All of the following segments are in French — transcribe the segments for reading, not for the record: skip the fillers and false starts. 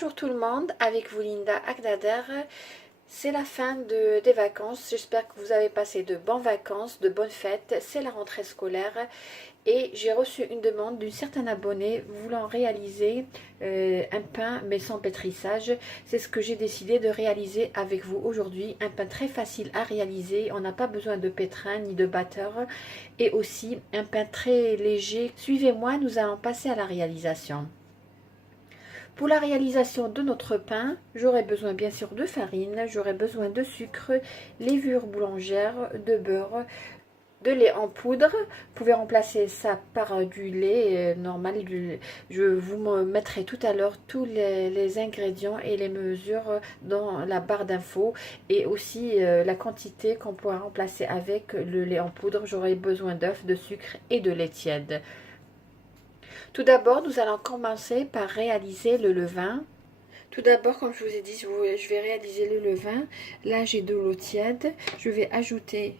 Bonjour tout le monde, avec vous Linda Agdader. C'est la fin des vacances, j'espère que vous avez passé de bonnes vacances, de bonnes fêtes. C'est la rentrée scolaire et j'ai reçu une demande d'une certaine abonnée voulant réaliser un pain mais sans pétrissage. C'est ce que j'ai décidé de réaliser avec vous aujourd'hui, un pain très facile à réaliser, on n'a pas besoin de pétrin ni de batteur et aussi un pain très léger. Suivez-moi, nous allons passer à la réalisation. Pour la réalisation de notre pain, j'aurai besoin bien sûr de farine, j'aurai besoin de sucre, levure boulangère, de beurre, de lait en poudre. Vous pouvez remplacer ça par du lait normal. Je vous mettrai tout à l'heure tous les ingrédients et les mesures dans la barre d'infos et aussi la quantité qu'on pourra remplacer avec le lait en poudre. J'aurai besoin d'œufs, de sucre et de lait tiède. Tout d'abord, nous allons commencer par réaliser le levain. Tout d'abord, comme je vous ai dit, je vais réaliser le levain. Là, j'ai de l'eau tiède. Je vais ajouter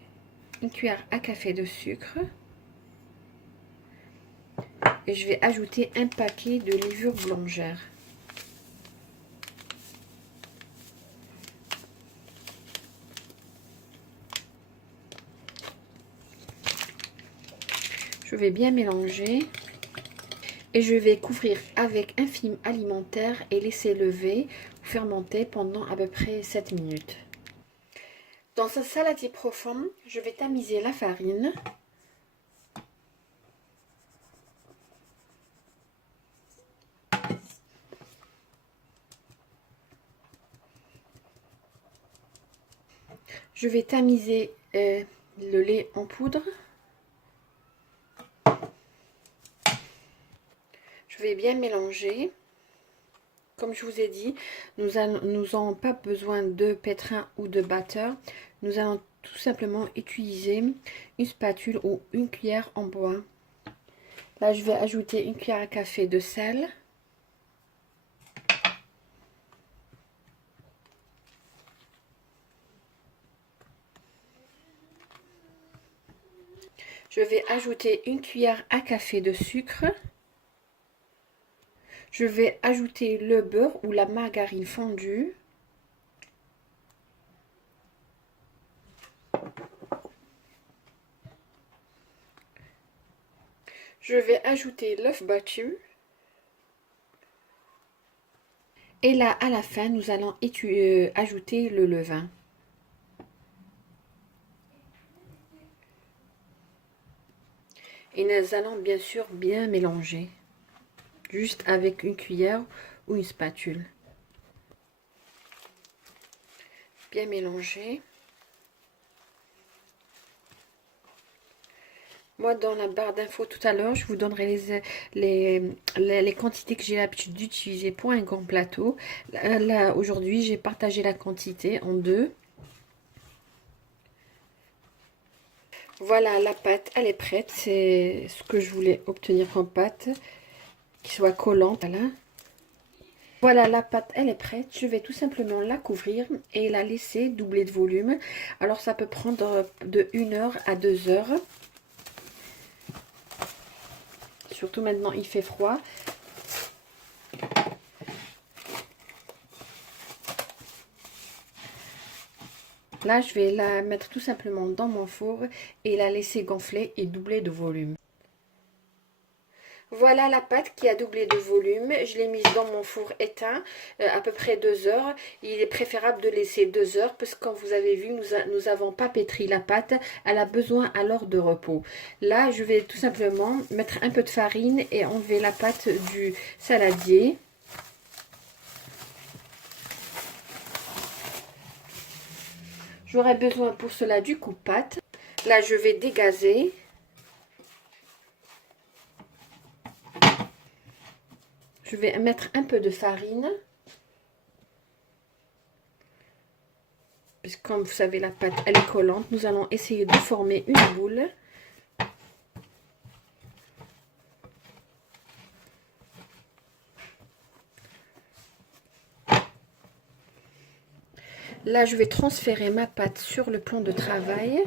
une cuillère à café de sucre. Et je vais ajouter un paquet de levure boulangère. Je vais bien mélanger. Et je vais couvrir avec un film alimentaire et laisser lever ou fermenter pendant à peu près 7 minutes. Dans ce saladier profond, je vais tamiser la farine. Je vais tamiser le lait en poudre. Je vais bien mélanger. Comme je vous ai dit, nous n'avons pas besoin de pétrin ou de batteur. Nous allons tout simplement utiliser une spatule ou une cuillère en bois. Là, je vais ajouter une cuillère à café de sel. Je vais ajouter une cuillère à café de sucre. Je vais ajouter le beurre ou la margarine fondue. Je vais ajouter l'œuf battu. Et là, à la fin, nous allons ajouter le levain. Et nous allons bien sûr bien mélanger. Juste avec une cuillère ou une spatule. Bien mélanger. Moi, dans la barre d'infos tout à l'heure, je vous donnerai les quantités que j'ai l'habitude d'utiliser pour un grand plateau. Là aujourd'hui, j'ai partagé la quantité en deux. Voilà, la pâte, elle est prête. C'est ce que je voulais obtenir comme pâte, qui soit collante. Voilà, la pâte, elle est prête. Je vais tout simplement la couvrir et la laisser doubler de volume. Alors, ça peut prendre de 1 heure à 2 heures. Surtout maintenant, il fait froid. Là, je vais la mettre tout simplement dans mon four et la laisser gonfler et doubler de volume. Voilà la pâte qui a doublé de volume. Je l'ai mise dans mon four éteint à peu près 2 heures. Il est préférable de laisser 2 heures parce que comme vous avez vu, nous n'avons pas pétri la pâte. Elle a besoin alors de repos. Là, je vais tout simplement mettre un peu de farine et enlever la pâte du saladier. J'aurai besoin pour cela du coupe-pâte. Là, je vais dégazer. Je vais mettre un peu de farine. Puisque comme vous savez, la pâte, elle est collante. Nous allons essayer de former une boule. Là, je vais transférer ma pâte sur le plan de travail.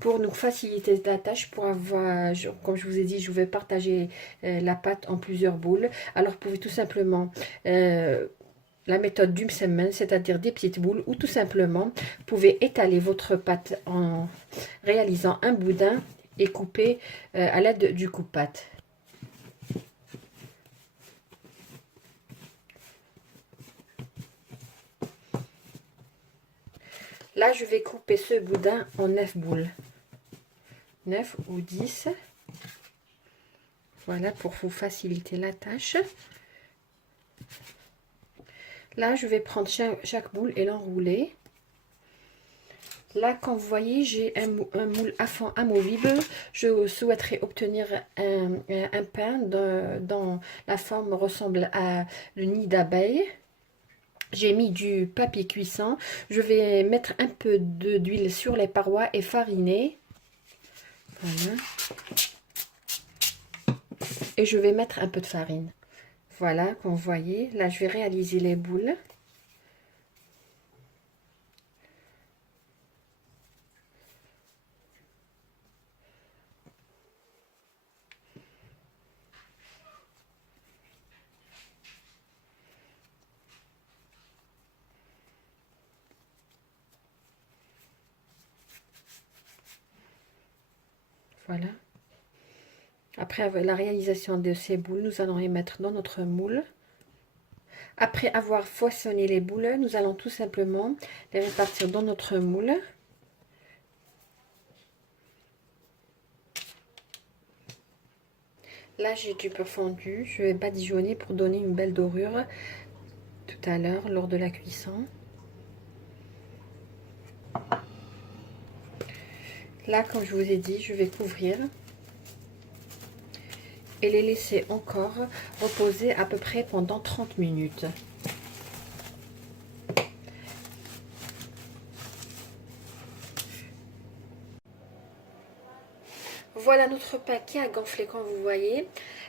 pour nous faciliter la tâche, pour avoir, comme je vous ai dit, je vais partager la pâte en plusieurs boules. Alors vous pouvez tout simplement la méthode d'une semaine, c'est-à-dire des petites boules, ou tout simplement vous pouvez étaler votre pâte en réalisant un boudin et couper à l'aide du coupe-pâte. Là, je vais couper ce boudin en 9 boules. 9 ou 10. Voilà, pour vous faciliter la tâche. Là, je vais prendre chaque boule et l'enrouler. Là, comme vous voyez, j'ai un moule à fond amovible. Je souhaiterais obtenir un pain dont la forme ressemble à le nid d'abeille. J'ai mis du papier cuisson. Je vais mettre un peu d'huile sur les parois et fariner. Voilà. Et je vais mettre un peu de farine. Voilà, comme vous voyez. Là, je vais réaliser les boules. Voilà. Après la réalisation de ces boules, nous allons les mettre dans notre moule. Après avoir façonné les boules, nous allons tout simplement les répartir dans notre moule. Là, j'ai du beurre fondu. Je vais badigeonner pour donner une belle dorure tout à l'heure lors de la cuisson. Là, comme je vous ai dit, je vais couvrir et les laisser encore reposer à peu près pendant 30 minutes. Voilà notre pain qui a gonflé, comme vous voyez.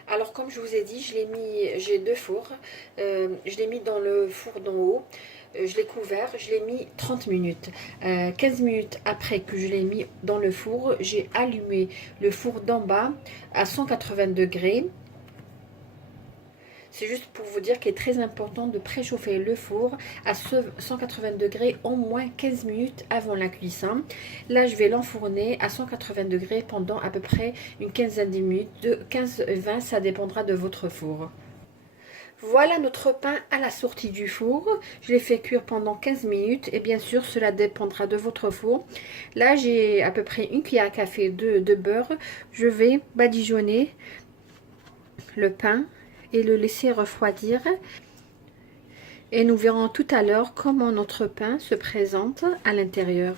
Alors, comme je vous ai dit, j'ai deux fours. Je l'ai mis dans le four d'en haut. Je l'ai couvert, je l'ai mis 30 minutes. 15 minutes après que je l'ai mis dans le four, j'ai allumé le four d'en bas à 180 degrés. C'est juste pour vous dire qu'il est très important de préchauffer le four à 180 degrés au moins 15 minutes avant la cuisson. Là, je vais l'enfourner à 180 degrés pendant à peu près une quinzaine de minutes, de 15-20, ça dépendra de votre four. Voilà notre pain à la sortie du four. Je l'ai fait cuire pendant 15 minutes et bien sûr cela dépendra de votre four. Là j'ai à peu près une cuillère à café de beurre. Je vais badigeonner le pain et le laisser refroidir. Et nous verrons tout à l'heure comment notre pain se présente à l'intérieur.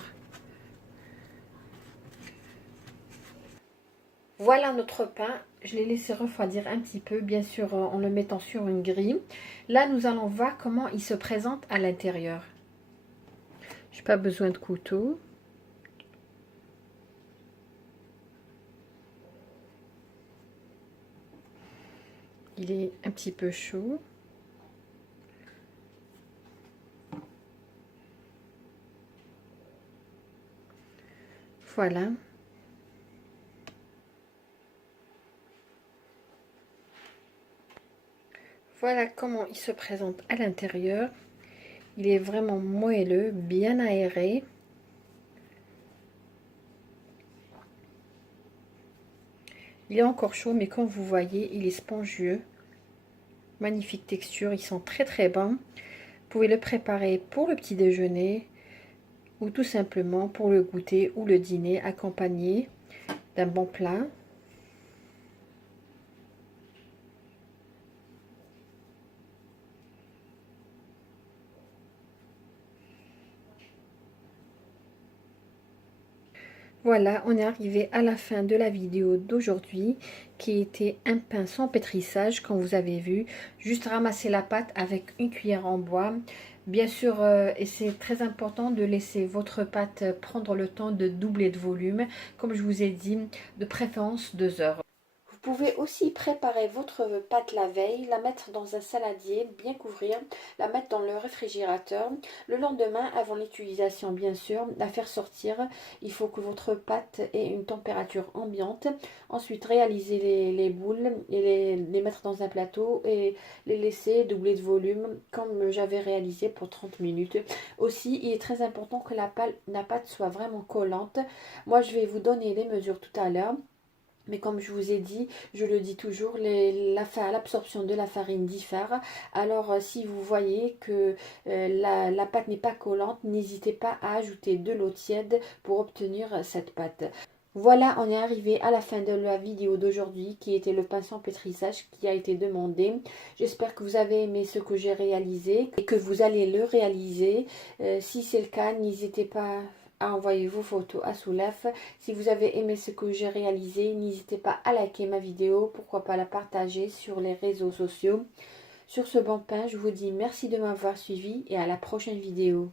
Voilà notre pain, je l'ai laissé refroidir un petit peu, bien sûr en le mettant sur une grille. Là, nous allons voir comment il se présente à l'intérieur. Je n'ai pas besoin de couteau. Il est un petit peu chaud. Voilà. Voilà comment il se présente à l'intérieur. Il est vraiment moelleux, bien aéré. Il est encore chaud, mais comme vous voyez, il est spongieux. Magnifique texture, ils sont très très bons. Vous pouvez le préparer pour le petit déjeuner ou tout simplement pour le goûter ou le dîner accompagné d'un bon plat. Voilà, on est arrivé à la fin de la vidéo d'aujourd'hui qui était un pain sans pétrissage comme vous avez vu. Juste ramasser la pâte avec une cuillère en bois. Bien sûr, et c'est très important de laisser votre pâte prendre le temps de doubler de volume. Comme je vous ai dit, de préférence 2 heures. Vous pouvez aussi préparer votre pâte la veille, la mettre dans un saladier, bien couvrir, la mettre dans le réfrigérateur. Le lendemain, avant l'utilisation bien sûr, la faire sortir. Il faut que votre pâte ait une température ambiante. Ensuite, réaliser les boules et les mettre dans un plateau et les laisser doubler de volume comme j'avais réalisé pour 30 minutes. Aussi, il est très important que la pâte soit vraiment collante. Moi, je vais vous donner les mesures tout à l'heure. Mais comme je vous ai dit, je le dis toujours, l'absorption de la farine diffère. Alors si vous voyez que la pâte n'est pas collante, n'hésitez pas à ajouter de l'eau tiède pour obtenir cette pâte. Voilà, on est arrivé à la fin de la vidéo d'aujourd'hui qui était le pain sans pétrissage qui a été demandé. J'espère que vous avez aimé ce que j'ai réalisé et que vous allez le réaliser. Si c'est le cas, n'hésitez pas à envoyer vos photos à Soulef. Si vous avez aimé ce que j'ai réalisé, n'hésitez pas à liker ma vidéo, pourquoi pas la partager sur les réseaux sociaux. Sur ce bon pain, je vous dis merci de m'avoir suivi et à la prochaine vidéo.